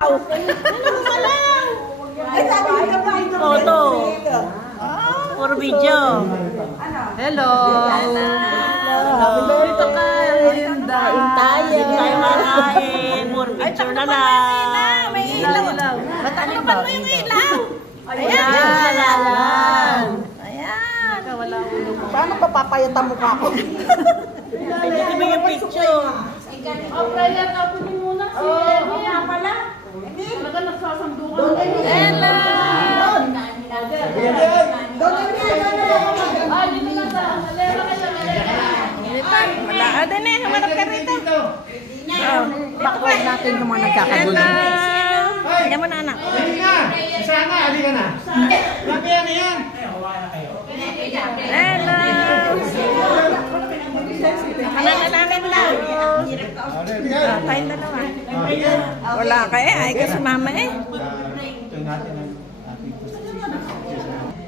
Ay, sabi ko ba ito? Photo. For video. Hello. Dito ka. Hintayin tayo manahin. For picture na lang. May ilaw. Ba't alin Ano mo yung ilaw? Ayan. Ayan. Paano pa papayatan mo ka ako? Pwede mo yung picture. Prayer ka po din muna. Oo, nga pala. Talaga nagsasandukan. Hello! Dito lang sa halera ka siya. Wala. Adan eh. Humanap ka rito. Background natin yung mga nagkakagulo. Kaya mo na anak. Halika nga! Isa nga, halika na. Laki yan yan. Hello! Nakalalamin lang. Tayong dalawa. Wala ka eh. Ay ka si mama eh. Ito natin ang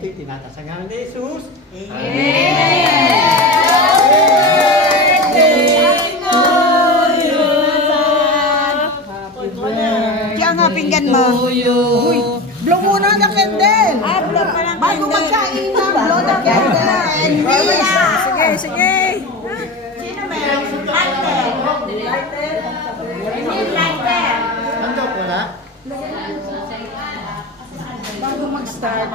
ating tinatasagan ni Jesus. Kaya nga pinggan mo. Uy, blow muna na candle. Blow pa lang. Bago magkain na, blow na candle. Sige, sige. Sino meron? Lighter. Lighter. Nandok wala? Bago mag-start.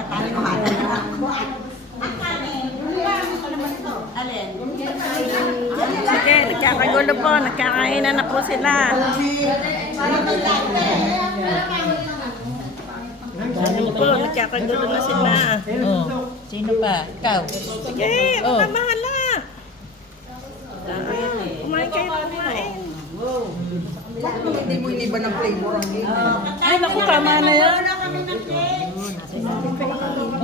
Alin? Sige, nagkakagulo po. Nagkakainan na po sila. Ano po, nagkakagulo na sila. Sino pa? Ikaw? Sige, magmamahala. Kumain kayo, kumain. Hindi mo iniba ng flavor ang game. Ay, naku, tama na yan.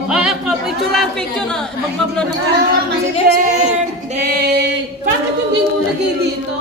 Ay, ako, picture lang, picture. Magpablo ng camera. Sige. Birthday. Bakit hindi mo lagay dito?